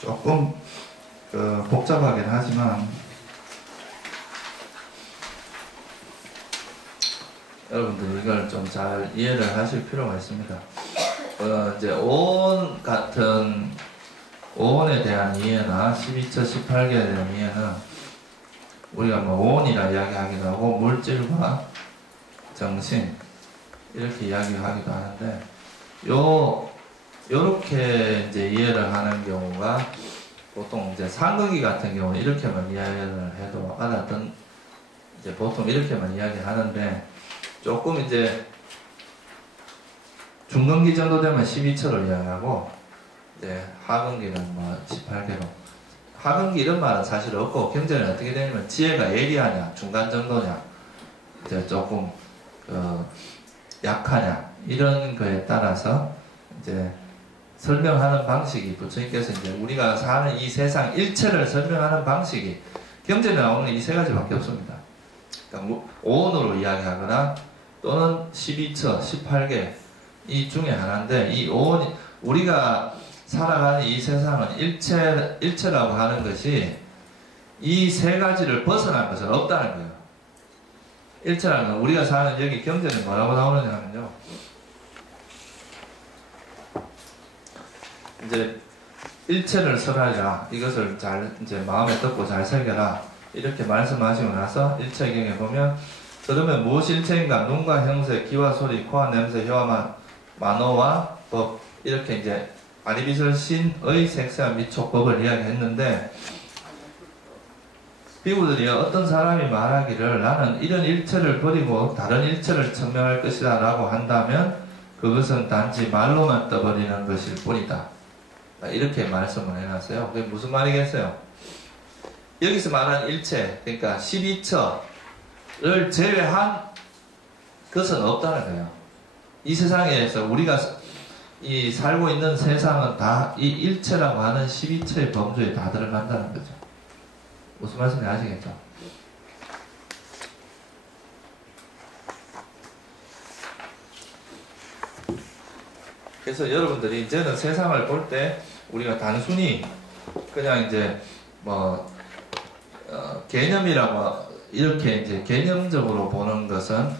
조금 복잡하긴 하지만 여러분들 이걸 좀 잘 이해를 하실 필요가 있습니다. 이제 오온 같은 오온에 대한 이해나 12처 18개에 대한 이해는 우리가 뭐 오온이라 이야기하기도 하고 물질과 정신 이렇게 이야기하기도 하는데 요렇게 이제 이해를 하는 경우가 보통 이제 상극이 같은 경우는 이렇게만 이해를 해도 알아듣는 이제 보통 이렇게만 이야기하는데 조금 이제 중근기 정도 되면 12처를 이야기하고 이제 하근기는 뭐 18개로 하근기 이런 말은 사실 없고 경전은 어떻게 되냐면 지혜가 예리하냐 중간 정도냐 이제 조금 약하냐 이런 거에 따라서 이제 설명하는 방식이 부처님께서 이제 우리가 사는 이 세상 일체를 설명하는 방식이 경전에 나오는 이 세 가지밖에 없습니다. 그러니까 오온으로 이야기하거나 또는 12처, 18개 이 중에 하나인데 이 오온이 우리가 살아가는 이 세상은 일체라고 하는 것이 이 세 가지를 벗어난 것은 없다는 거예요. 일체라는 건 우리가 사는 여기 경전에 뭐라고 나오느냐면요. 이제 일체를 설하자 이것을 잘 이제 마음에 듣고 잘 새겨라 이렇게 말씀하시고 나서 일체경에 보면 그러면 무엇이 일체인가? 눈과 형세, 귀와 소리, 코와 냄새, 혀와 만호와 법 이렇게 이제 아니비설 신의 색세와 미촉법을 이야기했는데 비구들이 어떤 사람이 말하기를 나는 이런 일체를 버리고 다른 일체를 천명할 것이다 라고 한다면 그것은 단지 말로만 떠버리는 것일 뿐이다. 이렇게 말씀을 해놨어요. 그게 무슨 말이겠어요? 여기서 말하는 일체, 그러니까 12처를 제외한 것은 없다는 거예요. 이 세상에서 우리가 이 살고 있는 세상은 다 이 일체라고 하는 12처의 범주에 다 들어간다는 거죠. 무슨 말씀인지 아시겠죠? 그래서 여러분들이 이제는 세상을 볼 때 우리가 단순히 그냥 이제 뭐 개념이라고 이렇게 이제 개념적으로 보는 것은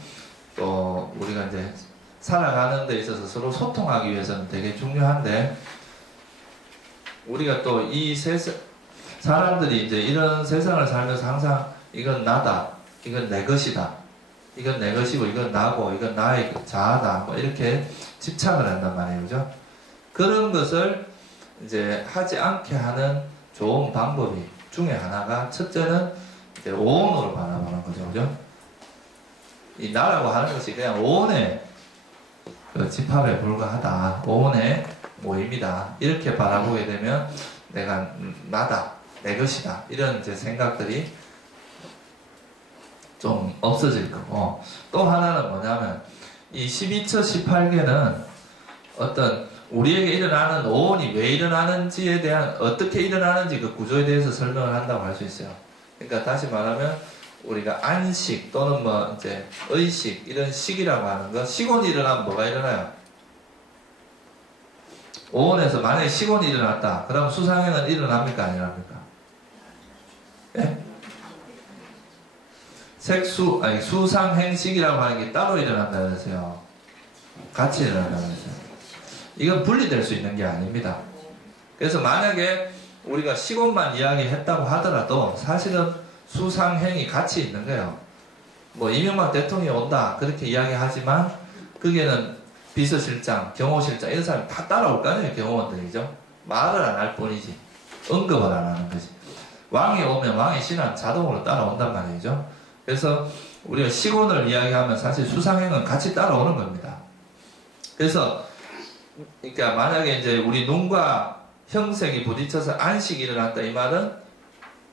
또 우리가 이제 살아가는 데 있어서 서로 소통하기 위해서는 되게 중요한데 우리가 또 이 사람들이 이제 이런 세상을 살면서 항상 이건 나다, 이건 내 것이다, 이건 내 것이고 이건 나고 이건 나의 자아다 뭐 이렇게 집착을 한단 말이에요. 그죠? 그런 것을 이제 하지 않게 하는 좋은 방법이 중에 하나가 첫째는 이제 오온으로 바라보는 거죠. 그죠? 이 나라고 하는 것이 그냥 오온의 집합에 불과하다. 오온의 모임이다. 이렇게 바라보게 되면 내가 나다. 내 것이다. 이런 이제 생각들이 좀 없어질 거고 또 하나는 뭐냐면 이 12처 18개는 어떤 우리에게 일어나는 오온이 왜 일어나는지에 대한 어떻게 일어나는지 그 구조에 대해서 설명을 한다고 할 수 있어요. 그러니까 다시 말하면 우리가 안식 또는 뭐 이제 의식 이런 식이라고 하는 거 식온이 일어나면 뭐가 일어나요? 오온에서 만약에 식온이 일어났다. 그럼 수상행은 일어납니까? 안 일어납니까? 예? 수상행식이라고 하는 게 따로 일어난다 그랬어요. 같이 일어난다 그랬어요. 이건 분리될 수 있는 게 아닙니다. 그래서 만약에 우리가 식온만 이야기했다고 하더라도 사실은 수상행이 같이 있는 거예요. 뭐 이명박 대통령이 온다 그렇게 이야기하지만 거기에는 비서실장, 경호실장 이런 사람이 다 따라올 거 아니에요. 경호원들이죠. 말을 안 할 뿐이지 언급을 안 하는 거지. 왕이 오면 왕의 신은 자동으로 따라온단 말이죠. 그래서 우리가 식온을 이야기하면 사실 수상행은 같이 따라오는 겁니다. 그래서 그러니까 만약에 이제 우리 눈과 형색이 부딪혀서 안식이 일어났다 이 말은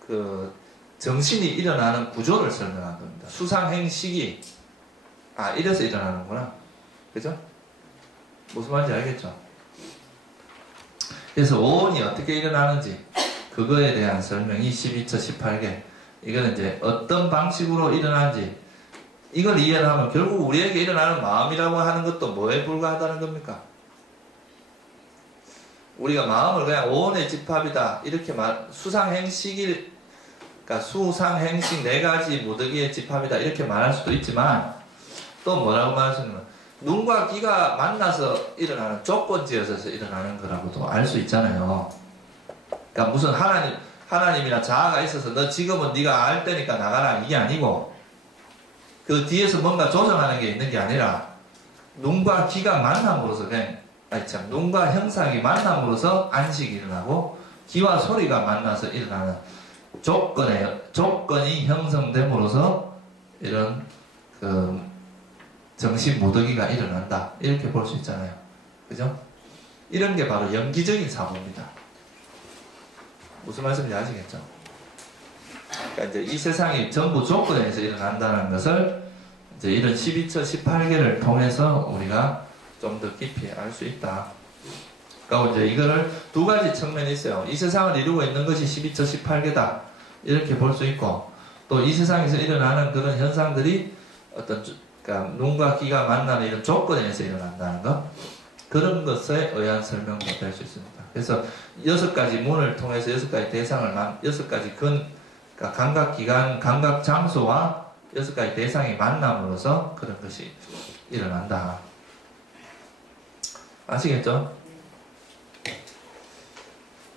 그 정신이 일어나는 구조를 설명한 겁니다. 수상행식이 이래서 일어나는구나. 그죠? 무슨 말인지 알겠죠? 그래서 오온이 어떻게 일어나는지 그거에 대한 설명이 12처 18개 이거는 이제 어떤 방식으로 일어나는지 이걸 이해를 하면 결국 우리에게 일어나는 마음이라고 하는 것도 뭐에 불과하다는 겁니까? 우리가 마음을 그냥 오온의 집합이다 이렇게 수상행식이, 그러니까 수상행식 네 가지 무더기의 집합이다 이렇게 말할 수도 있지만, 또 뭐라고 말할 수 있냐면 눈과 귀가 만나서 일어나는, 조건지어서 일어나는 거라고도 알 수 있잖아요. 그러니까 무슨 하나님이나 자아가 있어서 너 지금은 네가 알 때니까 나가라 이게 아니고, 그 뒤에서 뭔가 조정하는 게 있는 게 아니라 눈과 귀가 만남으로서 그냥, 눈과 형상이 만남으로서 안식이 일어나고 귀와 소리가 만나서 일어나는 조건이 형성됨으로써 이런 그 정신 무더기가 일어난다 이렇게 볼 수 있잖아요. 그죠? 이런 게 바로 연기적인 사고입니다. 무슨 말씀인지 아시겠죠? 그러니까 이제 이 세상이 전부 조건에서 일어난다는 것을 이제 이런 12처 18개를 통해서 우리가 좀 더 깊이 알 수 있다. 그러니까 이제 이거를 두 가지 측면이 있어요. 이 세상을 이루고 있는 것이 12처 18개다 이렇게 볼 수 있고, 또 이 세상에서 일어나는 그런 현상들이 어떤 그러니까 눈과 귀가 만나는 이런 조건에서 일어난다는 것, 그런 것에 의한 설명도 될 수 있습니다. 그래서 6가지 문을 통해서 6가지 대상을 6가지 그러니까 감각기관, 감각장소와 6가지 대상이 만남으로써 그런 것이 일어난다. 아시겠죠?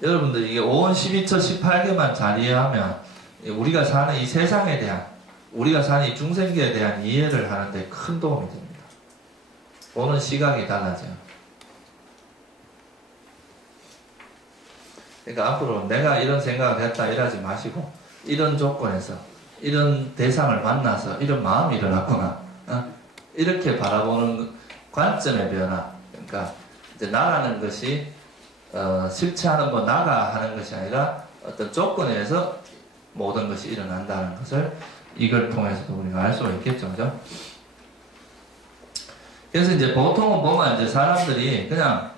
여러분들 이게 5원 12처 18개만 잘 이해하면 우리가 사는 이 세상에 대한, 우리가 사는 이 중생계에 대한 이해를 하는데 큰 도움이 됩니다. 보는 시각이 달라져요. 그러니까 앞으로 내가 이런 생각을 했다 이러지 마시고, 이런 조건에서 이런 대상을 만나서 이런 마음이 일어났구나, 이렇게 바라보는 관점의 변화. 그러니까 이제 나라는 것이 실체하는 나가 하는 것이 아니라 어떤 조건에서 모든 것이 일어난다는 것을 이걸 통해서도 우리가 알 수가 있겠죠, 그죠? 그래서 이제 보통은 보면 이제 사람들이 그냥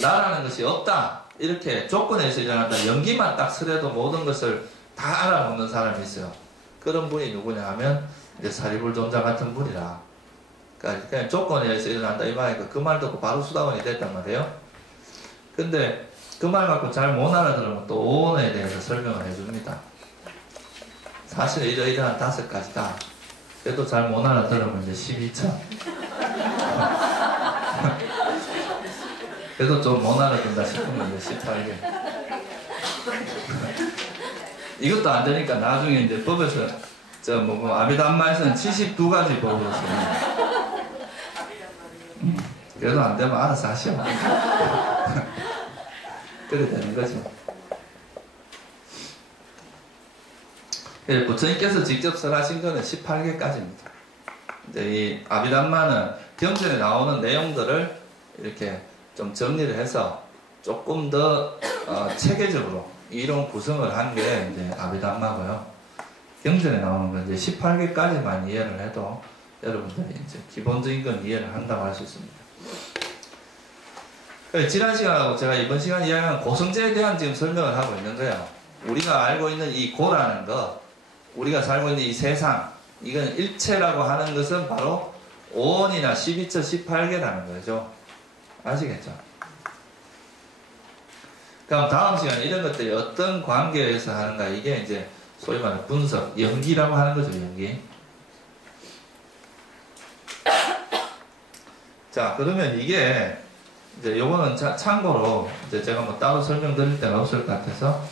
나라는 것이 없다 이렇게 조건에서 일어난다, 연기만 딱 쓰려도 모든 것을 다 알아먹는 사람이 있어요. 그런 분이 누구냐 하면 이제 사리불존자 같은 분이라. 그러니까 그냥 조건에서 일어난다 이 말이니까 그 말 듣고 바로 수다원이 됐단 말이에요. 근데 그 말 갖고 잘 못 알아들으면 또 오온에 대해서 설명을 해줍니다. 사실 이러이러한 5가지다. 그래도 잘 못 알아들으면 이제 12처. 그래도 좀 못 알아듣는다 싶으면 이제 18개. 이것도 안 되니까 나중에 이제 법에서 아비담마에서는 72가지 법으로 씁니다. 그래도 안 되면 알아서 하시오. 그래 되는 거죠. 부처님께서 직접 설하신 거는 18개까지입니다. 이제 이 아비담마는 경전에 나오는 내용들을 이렇게 좀 정리를 해서 조금 더 체계적으로 이론 구성을 한 게 이제 아비담마고요. 경전에 나오는 건 이제 18개까지만 이해를 해도 여러분들이 이제 기본적인 건 이해를 한다고 할 수 있습니다. 지난 시간하고 제가 이번 시간 이야기하는 고성제에 대한 지금 설명을 하고 있는 거예요. 우리가 알고 있는 이 고라는 것, 우리가 살고 있는 이 세상, 이건 일체라고 하는 것은 바로 5원이나 12처 18개라는 거죠. 아시겠죠? 그럼 다음 시간에 이런 것들이 어떤 관계에서 하는가, 이게 이제 소위 말하는 분석, 연기라고 하는 거죠, 연기. 자, 그러면 이게 이제 요거는 참고로 이제 제가 따로 설명드릴 데가 없을 것 같아서,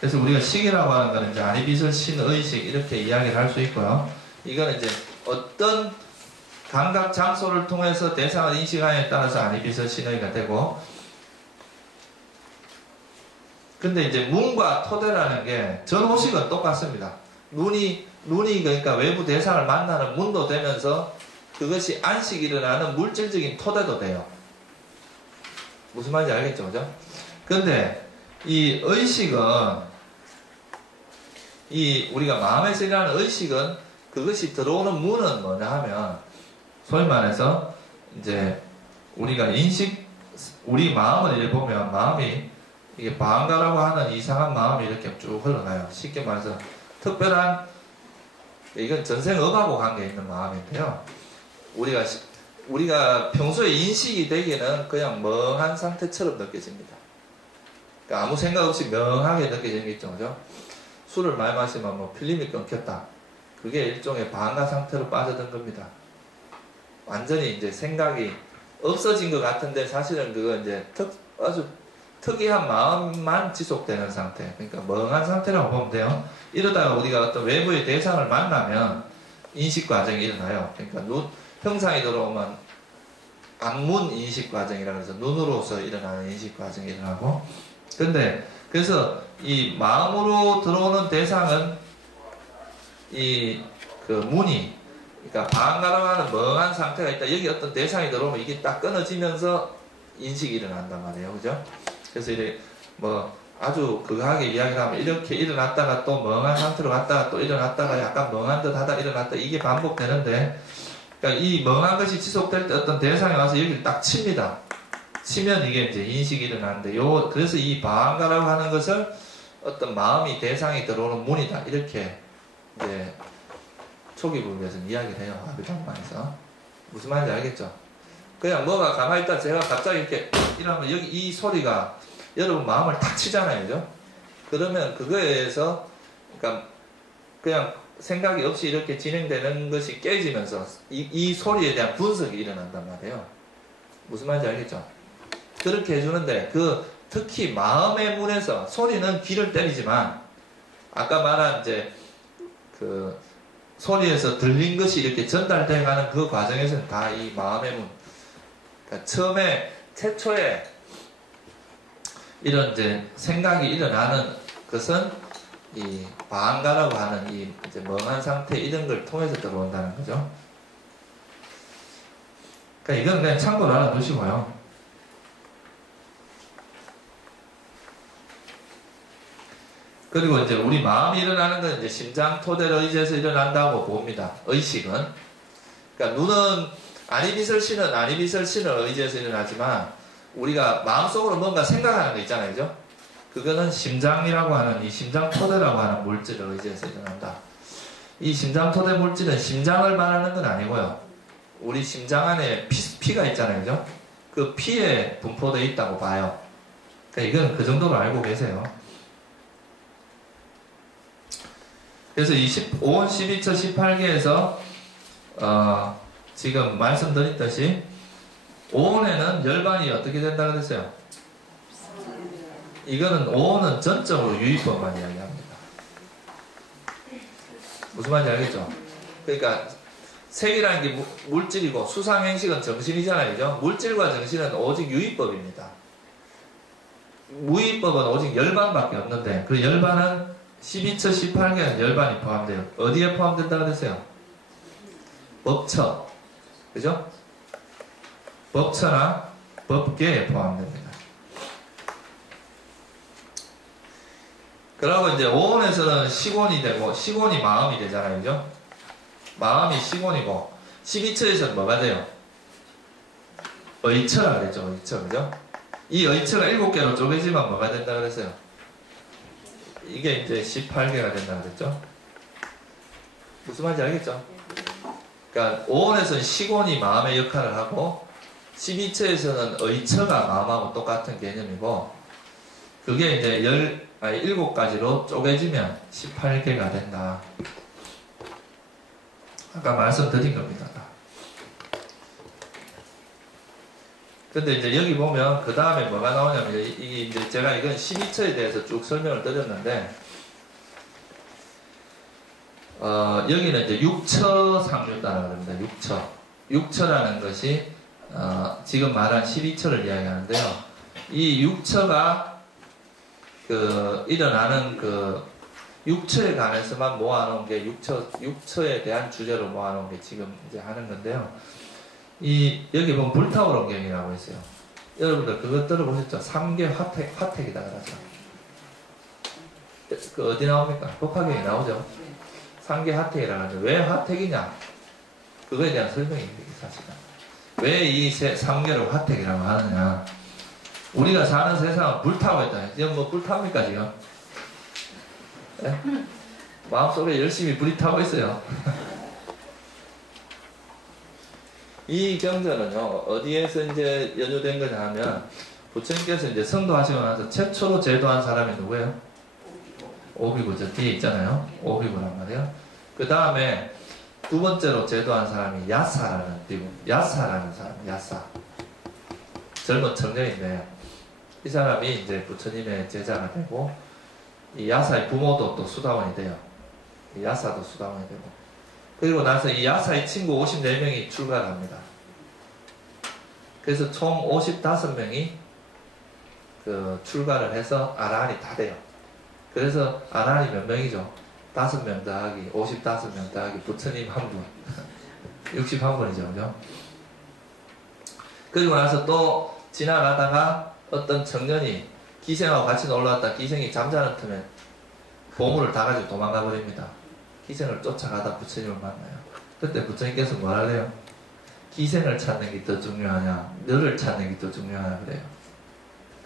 그래서 우리가 식이라고 하는 거는 이제 아니비설 신의식 이렇게 이야기를 할 수 있고요. 이거는 이제 어떤 감각 장소를 통해서 대상을 인식하느냐에 따라서 아니비설 신의가 되고, 근데 이제 문과 토대라는 게 전호식은 똑같습니다. 눈이 그러니까 외부 대상을 만나는 문도 되면서 그것이 안식이 일어나는 물질적인 토대도 돼요. 무슨 말인지 알겠죠, 그죠? 근데 이 의식은, 우리가 마음에서 일어나는 의식은, 그것이 들어오는 문은 뭐냐 하면, 소위 말해서 이제 우리가 우리 마음을 이렇게 보면 마음이 이게 방가라고 하는 이상한 마음이 이렇게 쭉 흘러가요. 쉽게 말해서 특별한, 이건 전생업하고 관계 있는 마음인데요. 우리가 평소에 인식이 되기는 그냥 멍한 상태처럼 느껴집니다. 그러니까 아무 생각 없이 명하게 느껴지는 게 있죠. 그죠? 술을 많이 마시면 뭐 필름이 끊겼다. 그게 일종의 방가 상태로 빠져든 겁니다. 완전히 이제 생각이 없어진 것 같은데 사실은 그거 이제 아주 특이한 마음만 지속되는 상태. 그러니까 멍한 상태라고 보면 돼요. 이러다가 우리가 어떤 외부의 대상을 만나면 인식 과정이 일어나요. 그러니까 형상이 들어오면 악문 인식 과정이라고 해서 눈으로서 일어나는 인식 과정이 일어나고, 근데 그래서 이 마음으로 들어오는 대상은 이 그 문이, 그러니까 방가라고 하는 멍한 상태가 있다. 여기 어떤 대상이 들어오면 이게 딱 끊어지면서 인식이 일어난단 말이에요. 그죠? 그래서 이제 뭐 아주 극하게 이야기를 하면 이렇게 일어났다가 또 멍한 상태로 갔다가 또 일어났다가 약간 멍한 듯 하다 일어났다, 이게 반복되는데, 그러니까 이 멍한 것이 지속될 때 어떤 대상이 와서 여기를 딱 칩니다. 치면 이게 이제 인식이 일어나는데, 그래서 이 방가라고 하는 것을 어떤 마음이 대상이 들어오는 문이다, 이렇게 이제 초기 부분에서는 이야기를 해요. 아비담마에서. 무슨 말인지 알겠죠? 그냥 뭐가 가만히 있다 제가 갑자기 이렇게 이러면 여기 이 소리가 여러분 마음을 탁 치잖아요. 그죠? 그러면 그거에 의해서 그러니까 그냥 생각이 없이 이렇게 진행되는 것이 깨지면서 이 소리에 대한 분석이 일어난단 말이에요. 무슨 말인지 알겠죠? 그렇게 해주는데, 특히 마음의 문에서 소리는 귀를 때리지만, 아까 말한 이제 그 소리에서 들린 것이 이렇게 전달돼 가는 그 과정에서는 다 이 마음의 문. 그러니까 처음에 최초에 이런 이제 생각이 일어나는 것은 이 방가라고 하는 이 이제 멍한 상태, 이런 걸 통해서 들어온다는 거죠. 그러니까 이건 그냥 참고로 알아두시고요. 그리고 이제 우리 마음이 일어나는 건 이제 심장 토대를 의지해서 일어난다고 봅니다. 의식은. 그러니까 눈은 아니비설신은 아니비설신을 의지해서 일어나지만, 우리가 마음속으로 뭔가 생각하는 거 있잖아요. 그죠? 그거는 심장이라고 하는 이 심장 토대라고 하는 물질을 의지해서 일어난다. 이 심장 토대 물질은 심장을 말하는 건 아니고요. 우리 심장 안에 피가 있잖아요. 그죠? 그 피에 분포되어 있다고 봐요. 그러니까 이건 그 정도로 알고 계세요. 그래서 이 5원 12처 18개에서 지금 말씀드렸듯이 5원에는 열반이 어떻게 된다고 그랬어요? 이거는 5원은 전적으로 유의법만 이야기합니다. 무슨 말인지 알겠죠? 그러니까 색이라는 게 물질이고 수상행식은 정신이잖아요. 그죠? 물질과 정신은 오직 유의법입니다. 무의법은 오직 열반밖에 없는데, 그 열반은 12처 18개는 열반이 포함돼요. 어디에 포함된다고 그랬어요? 법처. 그죠? 법처나 법계에 포함됩니다. 그러고 이제 5원에서는 시곤이 되고, 시곤이 마음이 되잖아요. 그죠? 마음이 시곤이고, 12처에서는 뭐가 돼요? 의처라 그랬죠. 의처. 그죠? 이 의처가 7개로 쪼개지면 뭐가 된다고 그랬어요? 이게 이제 18개가 된다고 그랬죠? 무슨 말인지 알겠죠? 그러니까 5원에서는 시곤이 마음의 역할을 하고, 12처에서는 의처가 마음하고 똑같은 개념이고, 그게 이제 7가지로 쪼개지면 18개가 된다. 아까 말씀드린 겁니다. 근데 이제 여기 보면 그 다음에 뭐가 나오냐면, 이게 이제 제가 이건 12처에 대해서 쭉 설명을 드렸는데, 여기는 이제 6처 상류다라고 합니다. 6처. 6처라는 것이 지금 말한 12처를 이야기하는데요. 이 6처가 일어나는 6처에 관해서만 모아놓은 게 6처에 대한 주제로 모아놓은 게 지금 이제 하는 건데요. 여기 보면 불타오른경이라고 있어요. 여러분들 그거 들어보셨죠? 3개 화택이다 그러죠. 그 어디 나옵니까? 법화경에 나오죠? 3개 화택이라고 하죠. 왜 화택이냐? 그거에 대한 설명입니다, 사실은. 왜 이 3개를 화택이라고 하느냐? 우리가 사는 세상은 불타고 있다. 지금 뭐 불탑니까, 지금? 네? 마음속에 열심히 불이 타고 있어요. 이 경전은요, 어디에서 이제 연유된 거냐 하면, 부처님께서 이제 성도하시고 나서 최초로 제도한 사람이 누구예요? 오비구. 저 뒤에 있잖아요. 오비구란 말이에요. 그 다음에 두 번째로 제도한 사람이 야사라는 비구. 야사라는 사람, 야사. 젊은 청년인데, 이 사람이 이제 부처님의 제자가 되고, 이 야사의 부모도 또 수다원이 돼요. 이 야사도 수다원이 되고. 그리고 나서 이 야사의 친구 54명이 출가를 합니다. 그래서 총 55명이 그 출가를 해서 아라한이 다 돼요. 그래서 아라한이 몇 명이죠? 5명 더하기 55명 더하기 부처님 한 분. 61분이죠. 그죠? 그리고 나서 또 지나가다가 어떤 청년이 기생하고 같이 놀러왔다. 기생이 잠자는 틈에 보물을 다 가지고 도망가 버립니다. 기생을 쫓아가다 부처님을 만나요. 그때 부처님께서 뭐라 그래요? 기생을 찾는 게 더 중요하냐, 너를 찾는 게 더 중요하냐 그래요.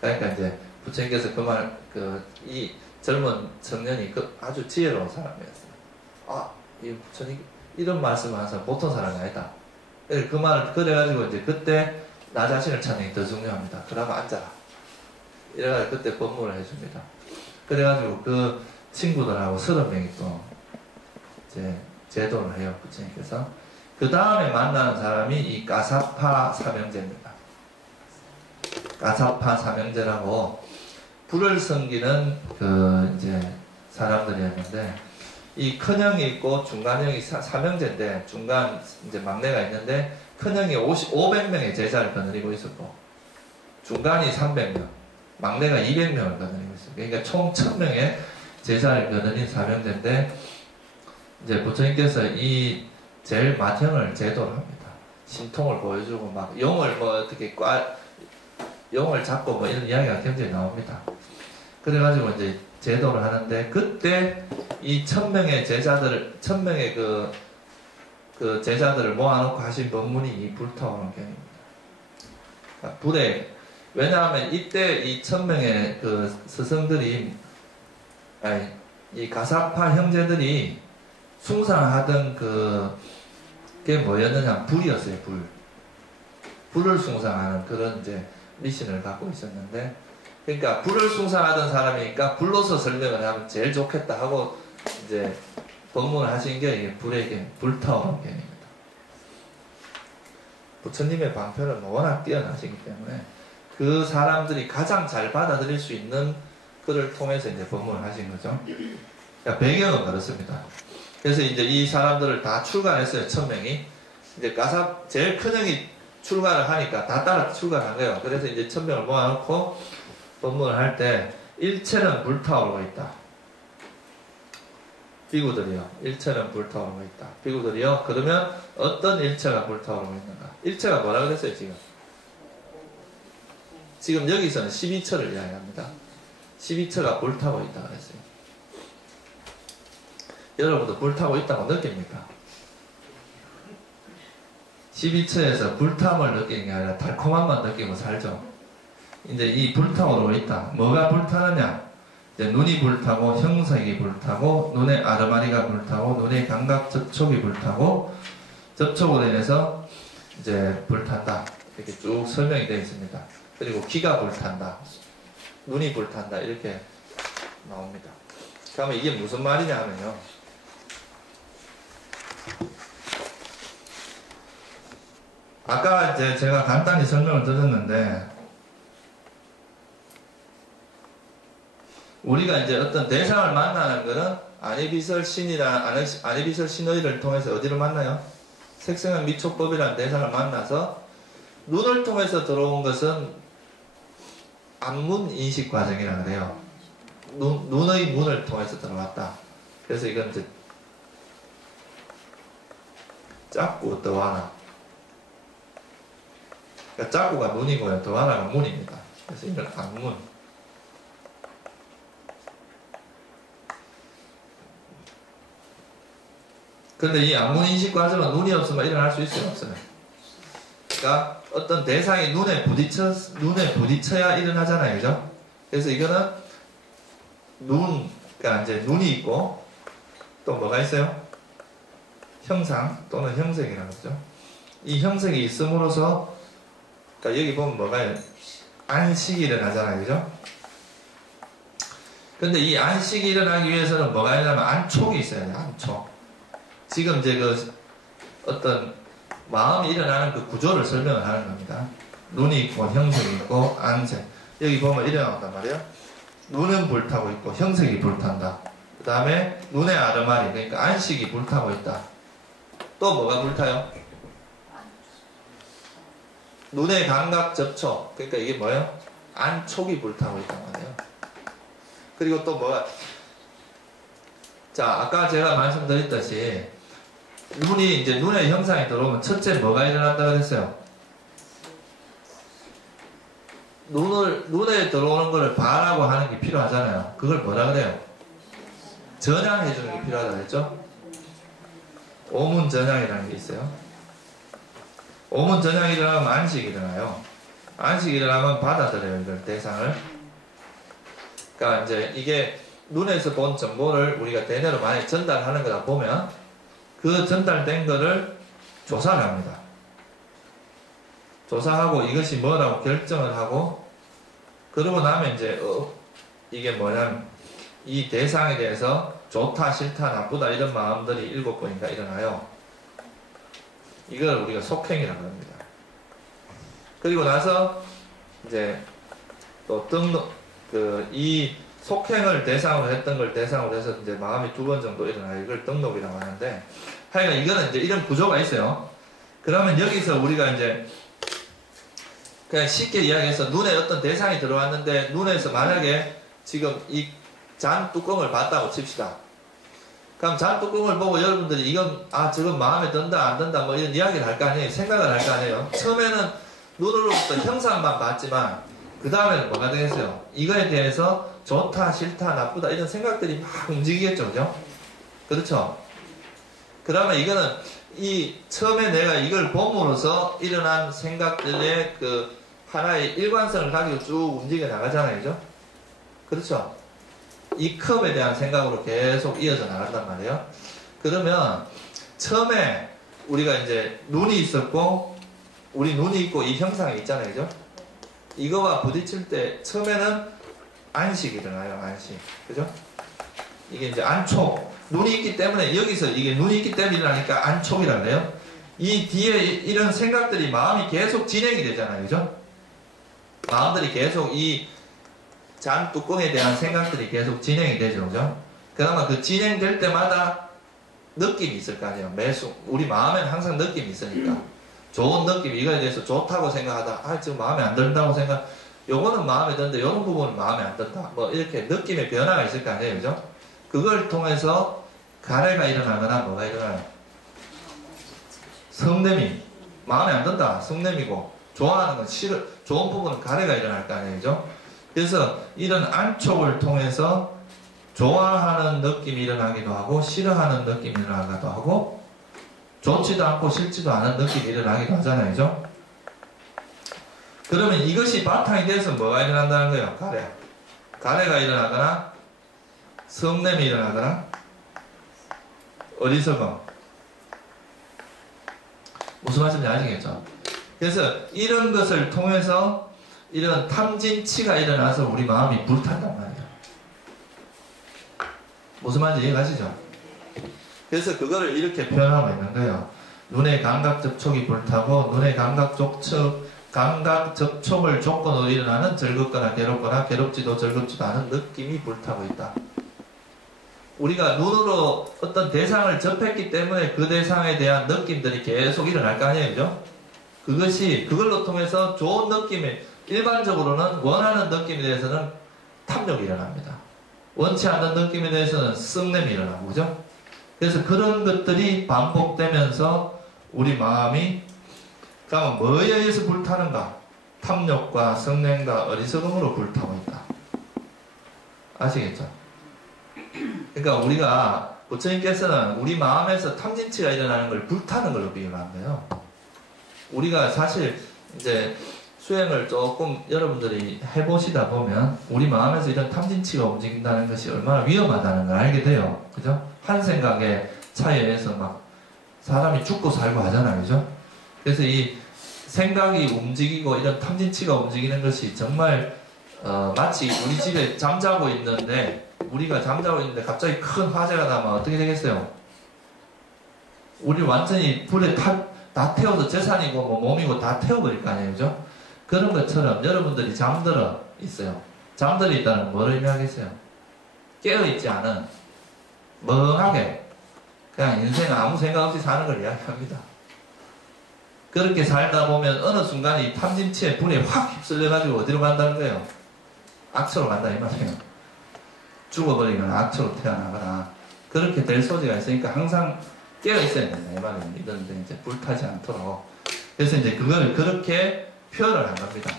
그러니까 이제 부처님께서 이 젊은 청년이 아주 지혜로운 사람이었어요. 아, 이 부처님 이런 말씀을 하는 사람 보통 사람이 아니다. 그 말을 그래가지고 이제 그때 나 자신을 찾는 게 더 중요합니다. 그러면 앉아라. 이래가지고 그때 법문을 해줍니다. 그래가지고 그 친구들하고 30명이 또 이제 제도를 해요. 부처님께서. 그 다음에 만나는 사람이 이 가사파 사명제입니다. 가사파 사명제라고 불을 섬기는 이제 사람들이었는데, 이 큰형이 있고 중간형이 사명제인데, 중간 이제 막내가 있는데, 큰형이 500명의 제자를 거느리고 있었고, 중간이 300명, 막내가 200명을 거느리고 있었고, 그러니까 총 1000명의 제자를 거느린 사명제인데, 이제 부처님께서 이 제일 맏형을 제도를 합니다. 신통을 보여주고 막 용을 뭐 어떻게 용을 잡고 뭐 이런 이야기가 굉장히 나옵니다. 그래가지고 이제 제도를 하는데, 그때 이 1000명의 제자들을 1000명의 그 제자들을 모아놓고 하신 법문이 이 불타오르는 경입니다. 그러니까 불에, 왜냐하면 이때 이 1000명의 그 스승들이, 이 가사파 형제들이 숭상하던 그게 뭐였느냐, 불이었어요. 불을 숭상하는 그런 이제 미신을 갖고 있었는데, 그러니까 불을 숭상하던 사람이니까 불로서 설명을 하면 제일 좋겠다 하고 이제 법문을 하신 게 이게 불의 경, 불타오르는 경입니다. 부처님의 방편은 워낙 뛰어나시기 때문에 그 사람들이 가장 잘 받아들일 수 있는 글을 통해서 이제 법문을 하신 거죠. 그러니까 배경은 그렇습니다. 그래서 이제 이 사람들을 다 출가했어요. 1000명이. 이제 제일 큰 형이 출가를 하니까 다 따라 출가를 한 거예요. 그래서 이제 1000명을 모아놓고 법문을 할 때, 일체는 불타오르고 있다. 비구들이요. 일체는 불타오르고 있다. 비구들이요. 그러면 어떤 일체가 불타오르고 있는가? 일체가 뭐라 그랬어요, 지금? 지금 여기서는 12처를 이야기합니다. 12처가 불타고 있다 그랬어요. 여러분도 불타고 있다고 느낍니까? 12처에서 불탐을 느끼는 게 아니라 달콤함만 느끼고 살죠. 이제 이 불타오르고 있다. 뭐가 불타느냐? 이제 눈이 불타고, 형색이 불타고, 눈의 아르마리가 불타고, 눈의 감각 접촉이 불타고, 접촉으로 인해서 이제 불탄다. 이렇게 쭉 설명이 되어 있습니다. 그리고 귀가 불탄다. 눈이 불탄다. 이렇게 나옵니다. 그러면 이게 무슨 말이냐 하면요. 아까 이제 제가 간단히 설명을 드렸는데, 우리가 이제 어떤 대상을 만나는 것은 아니비설 신의를 통해서 어디를 만나요? 색생한 미촉법이라는 대상을 만나서, 눈을 통해서 들어온 것은 안문 인식 과정이라 그래요. 눈의 문을 통해서 들어왔다. 그래서 이건 이제 짝구 더와나. 그러니까 짝구가 눈이고요. 더와나가 문입니다. 그래서 이건 안문. 그런데 이 안문 인식 과정은 눈이 없으면 일어날 수 있어요, 없어요? 그러니까 어떤 대상이 눈에 부딪혀야 일어나잖아요, 그죠? 그래서 이거는 그러니까 이제 눈이 있고, 또 뭐가 있어요? 형상 또는 형색이라고 그러죠. 이 형색이 있음으로써, 그러니까 여기 보면 뭐가요? 안식이 일어나잖아요. 그죠? 근데 이 안식이 일어나기 위해서는 뭐가 있냐면 안촉이 있어야 돼요. 안촉. 지금 이제 그 어떤 마음이 일어나는 그 구조를 설명을 하는 겁니다. 눈이 있고 형색이 있고 안색. 여기 보면 이래 나온단 말이에요. 눈은 불타고 있고 형색이 불탄다. 그 다음에 눈의 아르마리, 그러니까 안식이 불타고 있다. 또 뭐가 불타요? 눈의 감각 접촉, 그러니까 이게 뭐예요? 안촉이 불타고 있단 말이에요. 그리고 또 뭐가, 자, 아까 제가 말씀드렸듯이 눈이 이제 눈의 형상이 들어오면 첫째 뭐가 일어난다고 그랬어요? 눈에 들어오는 걸 봐라고 하는 게 필요하잖아요. 그걸 뭐라 그래요? 전향해주는 게 필요하다고 했죠? 오문전향이라는 게 있어요. 오문전향이 일어나면 안식이 일어나요. 안식이 일어나면 받아들여요, 이걸, 대상을. 그러니까 이제 이게 눈에서 본 정보를 우리가 대뇌로 만약에 전달하는 거다 보면 그 전달된 거를 조사를 합니다. 조사하고 이것이 뭐라고 결정을 하고, 그러고 나면 이제 이게 뭐냐면 이 대상에 대해서 좋다 싫다 나쁘다 이런 마음들이 7번인가 일어나요. 이걸 우리가 속행이라고 합니다. 그리고 나서 이제 또 이 속행을 대상으로 했던 걸 대상으로 해서 이제 마음이 2번 정도 일어나요. 이걸 등록이라고 하는데, 하여간 이거는 이제 이런 구조가 있어요. 그러면 여기서 우리가 이제 그냥 쉽게 이야기해서 눈에 어떤 대상이 들어왔는데, 눈에서 만약에 지금 이 잔 뚜껑을 봤다고 칩시다. 그럼 잔 뚜껑을 보고 여러분들이 이건 저건 마음에 든다 안 든다 뭐 이런 이야기를 할 거 아니에요. 생각을 할 거 아니에요. 처음에는 눈으로부터 형상만 봤지만 그 다음에는 뭐가 되겠어요? 이거에 대해서 좋다 싫다 나쁘다 이런 생각들이 막 움직이겠죠. 그죠? 그렇죠? 그러면 이거는 처음에 내가 이걸 봄으로써 일어난 생각들의 그 하나의 일관성을 가지고 쭉 움직여 나가잖아요. 그죠? 그렇죠? 이 컵에 대한 생각으로 계속 이어져 나간단 말이에요. 그러면 처음에 우리가 이제 눈이 있었고, 우리 눈이 있고 이 형상이 있잖아요. 그죠? 이거와 부딪힐 때 처음에는 안식이 일어나요. 안식. 그죠? 이게 이제 안촉. 눈이 있기 때문에, 여기서 이게 눈이 있기 때문에 일어나니까 안촉이라고 해요. 이 뒤에 이런 생각들이 마음이 계속 진행이 되잖아요. 그죠? 마음들이 계속 이 잔 뚜껑에 대한 생각들이 계속 진행이 되죠. 그죠? 그나마 그 진행될 때마다 느낌이 있을 거 아니에요. 우리 마음에는 항상 느낌이 있으니까. 좋은 느낌, 이거에 대해서 좋다고 생각하다, 지금 마음에 안 든다고 생각, 요거는 마음에 드는데 요런 부분은 마음에 안 든다. 뭐 이렇게 느낌의 변화가 있을 거 아니에요. 그죠? 그걸 통해서 가래가 일어나거나 뭐가 일어나요? 성냄이. 마음에 안 든다. 성냄이고, 좋아하는 건 좋은 부분은 가래가 일어날 거 아니에요. 그죠? 그래서 이런 안촉을 통해서 좋아하는 느낌이 일어나기도 하고, 싫어하는 느낌이 일어나기도 하고, 좋지도 않고 싫지도 않은 느낌이 일어나기도 하잖아요. 그죠? 그러면 이것이 바탕이 돼서 뭐가 일어난다는 거예요? 가래가 일어나거나, 성냄이 일어나거나, 어리석음. 무슨 말씀인지 아시겠죠? 그래서 이런 것을 통해서 이런 탐진치가 일어나서 우리 마음이 불탄단 말이에요. 무슨 말인지 이해가시죠? 그래서 그거를 이렇게 표현하고 있는 거예요. 눈의 감각 접촉이 불타고, 눈의 감각 접촉을 조건으로 일어나는 즐겁거나 괴롭거나 괴롭지도 즐겁지도 않은 느낌이 불타고 있다. 우리가 눈으로 어떤 대상을 접했기 때문에 그 대상에 대한 느낌들이 계속 일어날 거 아니에요. 그죠? 그걸로 통해서 좋은 느낌이, 일반적으로는 원하는 느낌에 대해서는 탐욕이 일어납니다. 원치 않는 느낌에 대해서는 썩냄이 일어나고, 그죠? 그래서 그런 것들이 반복되면서 우리 마음이, 그러면 뭐에 의해서 불타는가? 탐욕과 성냄과 어리석음으로 불타고 있다. 아시겠죠? 그러니까 우리가, 부처님께서는 우리 마음에서 탐진치가 일어나는 걸 불타는 걸로 비유한 거예요. 우리가 사실 이제 수행을 조금 여러분들이 해보시다 보면 우리 마음에서 이런 탐진치가 움직인다는 것이 얼마나 위험하다는 걸 알게 돼요. 그죠? 한 생각의 차이에서 막 사람이 죽고 살고 하잖아요. 그죠? 그래서 생각이 움직이고 이런 탐진치가 움직이는 것이 정말 마치 우리 집에 잠자고 있는데 우리가 잠자고 있는데 갑자기 큰 화재가 나면 어떻게 되겠어요? 우리 완전히 불에 다 태워서 재산이고 뭐 몸이고 다 태워버릴 거 아니에요, 그죠? 그런 것처럼 여러분들이 잠들어 있어요. 잠들어 있다는 뭘 의미하겠어요? 깨어있지 않은 멍하게 그냥 인생 아무 생각 없이 사는 걸 이야기합니다. 그렇게 살다 보면 어느 순간 이 탐진치에 불에 확 휩쓸려가지고 어디로 간다는 거예요? 악처로 간다 이 말이에요. 죽어버리거나 악처로 태어나거나 그렇게 될 소지가 있으니까 항상 깨어있어야 된다 이 말이에요. 이런데 이제 불타지 않도록. 그래서 이제 그걸 그렇게 표현을 한 겁니다.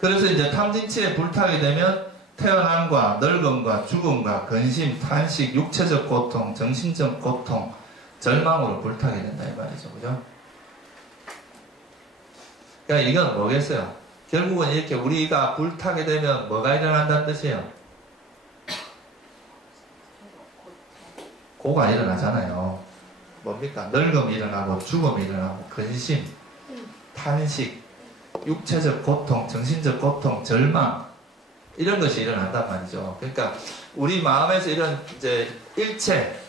그래서 이제 탐진치에 불타게 되면 태어남과 늙음과 죽음과 근심, 탄식, 육체적 고통, 정신적 고통, 절망으로 불타게 된다 이 말이죠. 그죠? 그러니까 이건 뭐겠어요? 결국은 이렇게 우리가 불타게 되면 뭐가 일어난다는 뜻이에요? 고가 일어나잖아요. 뭡니까? 늙음이 일어나고 죽음이 일어나고 근심, 탄식, 육체적 고통, 정신적 고통, 절망 이런 것이 일어난단 말이죠. 그러니까 우리 마음에서 이런 이제 일체,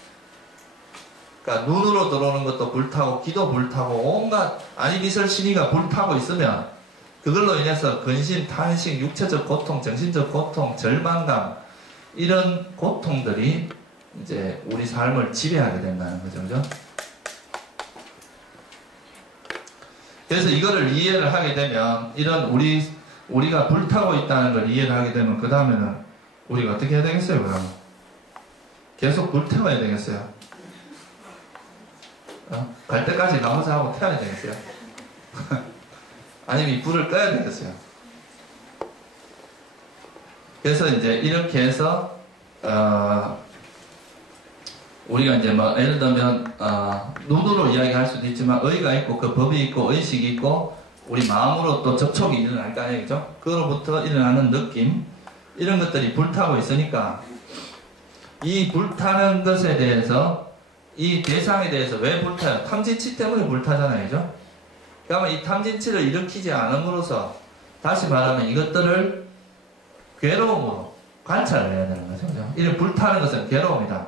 그러니까 눈으로 들어오는 것도 불타고 귀도 불타고 온갖 아니비설신이가 불타고 있으면 그걸로 인해서 근심, 탄식, 육체적 고통, 정신적 고통, 절망감 이런 고통들이 이제 우리 삶을 지배하게 된다는 거죠. 그죠? 그래서 이거를 이해를 하게 되면 이런 우리가 불타고 있다는 걸 이해를 하게 되면 그 다음에는 우리가 어떻게 해야 되겠어요? 그럼 계속 불태워야 되겠어요? 갈 때까지 나머지 하고 태워야 되겠어요? 아니면 이 불을 꺼야 되겠어요? 그래서 이제 이렇게 해서 우리가 이제 뭐 예를 들면 눈으로 이야기할 수도 있지만 의가 있고 그 법이 있고 의식이 있고 우리 마음으로 또 접촉이 일어날 거 아니에요, 그죠? 그로부터 일어나는 느낌 이런 것들이 불타고 있으니까 이 불타는 것에 대해서 이 대상에 대해서 왜 불타요? 탐진치 때문에 불타잖아요, 그죠? 그러면 이 탐진치를 일으키지 않음으로써 다시 말하면 이것들을 괴로움으로 관찰을 해야 되는 거죠, 그죠? 이 불타는 것은 괴로움이다.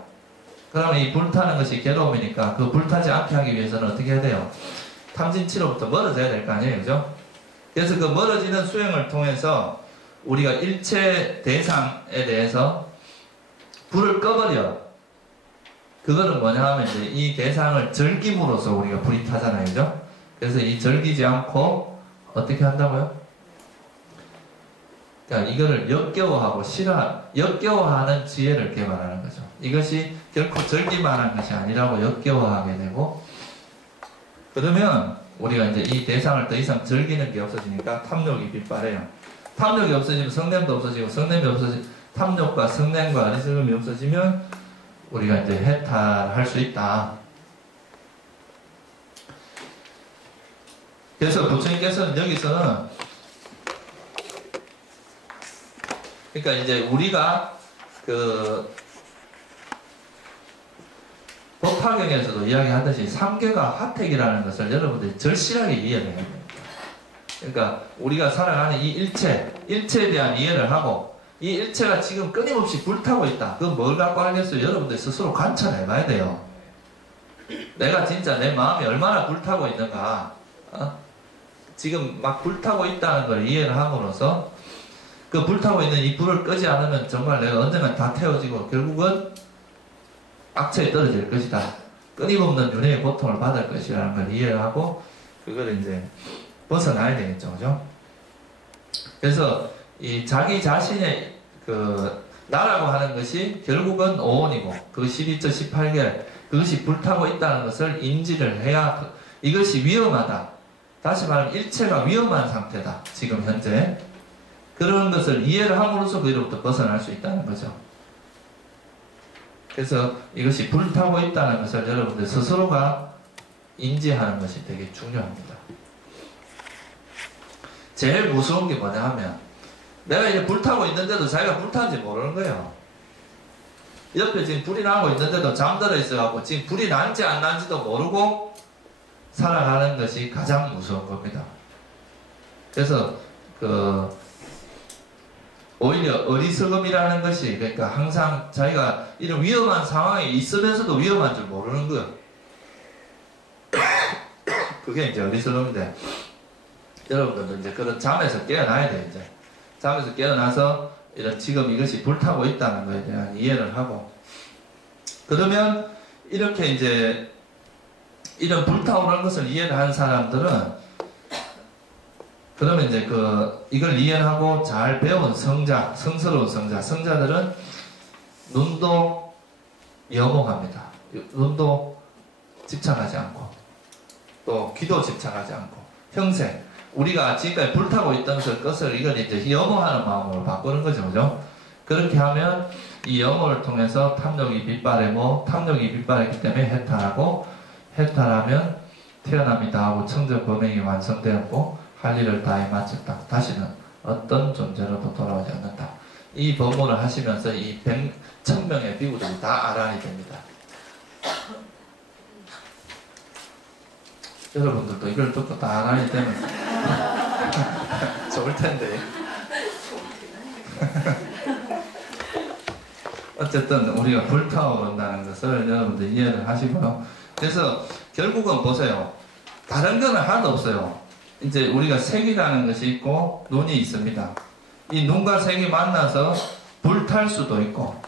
그러면 이 불타는 것이 괴로움이니까 그 불타지 않게 하기 위해서는 어떻게 해야 돼요? 탐진치로부터 멀어져야 될 거 아니에요, 그죠? 그래서 그 멀어지는 수행을 통해서 우리가 일체 대상에 대해서 불을 꺼버려. 그거는 뭐냐 하면 이제 이 대상을 즐김으로써 우리가 불이 타잖아요, 그죠? 그래서 이 즐기지 않고 어떻게 한다고요? 그러니까 이거를 역겨워하고 역겨워하는 지혜를 개발하는 거죠. 이것이 결코 즐기만 하는 것이 아니라고 역겨워하게 되고, 그러면 우리가 이제 이 대상을 더 이상 즐기는 게 없어지니까 탐욕이 빗발해요. 탐욕이 없어지면 성냄도 없어지고, 성냄이 없어지면 탐욕과 성냄과 어리석음이 없어지면 우리가 이제 해탈할 수 있다. 그래서 부처님께서는 여기서는 그러니까 이제 우리가 그 법화경에서도 이야기하듯이 삼계가 화택이라는 것을 여러분들이 절실하게 이해를 해야 됩니다. 그러니까 우리가 살아가는 이 일체에 대한 이해를 하고 이 일체가 지금 끊임없이 불타고 있다. 그건 뭘 갖고 알겠어요? 여러분들 스스로 관찰해 봐야 돼요. 내가 진짜 내 마음이 얼마나 불타고 있는가, 지금 막 불타고 있다는 걸 이해를 함으로써 그 불타고 있는 이 불을 끄지 않으면 정말 내가 언젠가 다 태워지고 결국은 악처에 떨어질 것이다. 끊임없는 윤회의 고통을 받을 것이라는 걸 이해를 하고 그걸 이제 벗어나야 되겠죠, 그죠? 그래서 이 자기 자신의 그 나라고 하는 것이 결국은 오온이고 그 12조 18개 그것이 불타고 있다는 것을 인지를 해야 이것이 위험하다. 다시 말하면 일체가 위험한 상태다. 지금 현재. 그런 것을 이해를 함으로써 그로부터 벗어날 수 있다는 거죠. 그래서 이것이 불타고 있다는 것을 여러분들 스스로가 인지하는 것이 되게 중요합니다. 제일 무서운 게 뭐냐 하면 내가 이제 불타고 있는데도 자기가 불타는지 모르는 거예요. 옆에 지금 불이 나고 있는데도 잠들어 있어갖고 지금 불이 난지 안 난지도 모르고 살아가는 것이 가장 무서운 겁니다. 그래서 오히려 어리석음이라는 것이, 그러니까 항상 자기가 이런 위험한 상황에 있으면서도 위험한 줄 모르는 거예요. 그게 이제 어리석음인데, 여러분들도 이제 그런 잠에서 깨어나야 돼요. 이제 잠에서 깨어나서 이런 지금 이것이 불타고 있다는 것에 대한 이해를 하고, 그러면 이렇게 이제 이런 불타오르는 것을 이해를 한 사람들은, 그러면 이제 이걸 이해하고 잘 배운 성자, 성스러운 성자들은 눈도 여몽합니다. 눈도 집착하지 않고, 또 귀도 집착하지 않고, 평생 우리가 지금까지 불타고 있던 것을 이걸 이제 여몽하는 마음으로 바꾸는 거죠, 그죠? 그렇게 하면 이 여몽을 통해서 탐욕이 빗발이고, 탐욕이 빗발했기 때문에 해탈하고, 해탈하면 태어남이 다하고 청정 범행이 완성되었고, 할 일을 다해 마쳤다. 다시는 어떤 존재로도 돌아오지 않는다. 이 법문을 하시면서 이 1000명의 비구들이 다 아란이 됩니다. 여러분들도 이걸 듣고 다 아란이 되면 좋을 텐데. 어쨌든 우리가 불타오른다는 것을 여러분들 이해를 하시고요. 그래서 결국은 보세요. 다른 거는 하나도 없어요. 이제 우리가 색이라는 것이 있고 눈이 있습니다. 이 눈과 색이 만나서 불탈 수도 있고,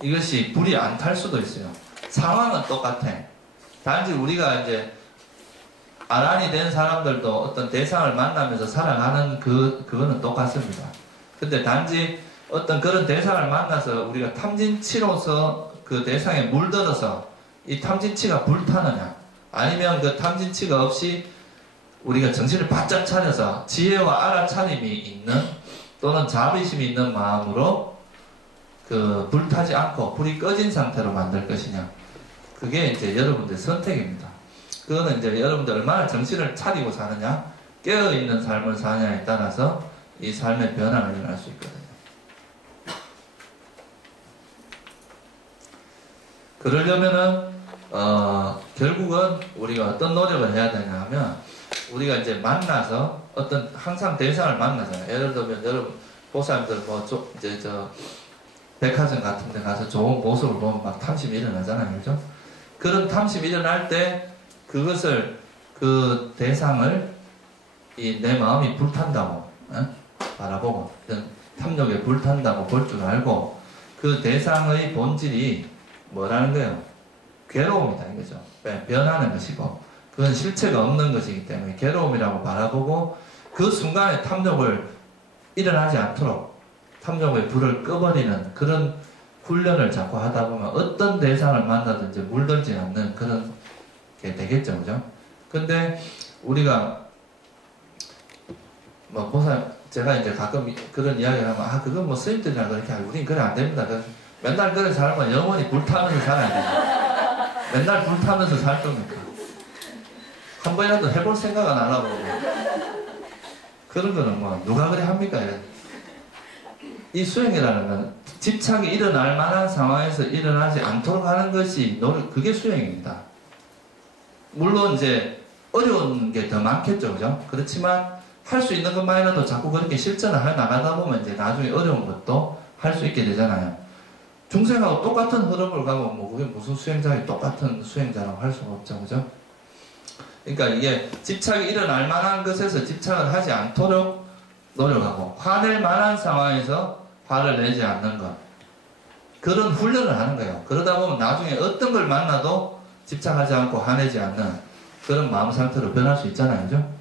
이것이 불이 안 탈 수도 있어요. 상황은 똑같아. 단지 우리가 이제 아란이 된 사람들도 어떤 대상을 만나면서 살아가는 그거는 똑같습니다. 근데 단지 어떤 그런 대상을 만나서 우리가 탐진치로서 그 대상에 물들어서 이 탐진치가 불타느냐, 아니면 그 탐진치가 없이 우리가 정신을 바짝 차려서 지혜와 알아차림이 있는, 또는 자비심이 있는 마음으로 불타지 않고 불이 꺼진 상태로 만들 것이냐, 그게 이제 여러분들의 선택입니다. 그거는 이제 여러분들 얼마나 정신을 차리고 사느냐, 깨어있는 삶을 사느냐에 따라서 이 삶의 변화가 일어날 수 있거든요. 그러려면은 결국은 우리가 어떤 노력을 해야 되냐 하면, 우리가 이제 만나서 항상 대상을 만나잖아요. 예를 들면 여러분 보살님들 이제 백화점 같은 데 가서 좋은 모습을 보면 막 탐심이 일어나잖아요. 그죠? 그런 탐심이 일어날 때 그것을, 그 대상을 내 마음이 불탄다고 바라보고, 탐욕에 불탄다고 볼 줄 알고, 그 대상의 본질이 뭐라는 거예요? 괴로움이다 이거죠. 변하는 것이고, 그건 실체가 없는 것이기 때문에 괴로움이라고 바라보고, 그 순간에 탐욕을 일어나지 않도록 탐욕의 불을 꺼버리는 그런 훈련을 자꾸 하다 보면 어떤 대상을 만나든지 물들지 않는 그런 게 되겠죠, 그죠? 근데 우리가 제가 이제 가끔 그런 이야기를 하면, 그건 뭐 스님들이랑 그렇게 하고 우린 그래 안 됩니다. 맨날 그래 살면 영원히 불타면서 살아야 됩니다. 맨날 불타면서 살 겁니까? 한 번이라도 해볼 생각은 안 하고, 그런 거는 누가 그래 합니까? 이 수행이라는 건 집착이 일어날 만한 상황에서 일어나지 않도록 하는 것이 그게 수행입니다. 물론 이제 어려운 게 더 많겠죠, 그죠? 그렇지만 할 수 있는 것만이라도 자꾸 그렇게 실천을 해 나가다 보면 이제 나중에 어려운 것도 할 수 있게 되잖아요. 중생하고 똑같은 흐름을 가고 그게 무슨 수행자이 똑같은 수행자라고 할 수가 없죠, 그죠? 그러니까 이게 집착이 일어날 만한 것에서 집착을 하지 않도록 노력하고, 화낼 만한 상황에서 화를 내지 않는 것, 그런 훈련을 하는 거예요. 그러다 보면 나중에 어떤 걸 만나도 집착하지 않고 화내지 않는 그런 마음 상태로 변할 수 있잖아요, 그죠?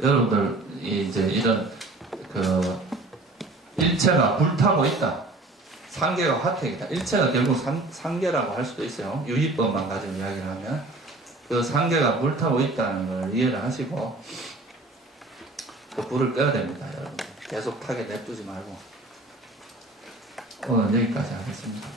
여러분들 이제 이런 일체가 불타고 있다, 상계가 화택이다. 일체가 결국 상계라고 할 수도 있어요. 유의법만 가지고 이야기를 하면 그 상계가 불타고 있다는 걸 이해를 하시고 그 불을 꺼야 됩니다, 여러분. 계속 타게 냅두지 말고. 오늘 여기까지 하겠습니다.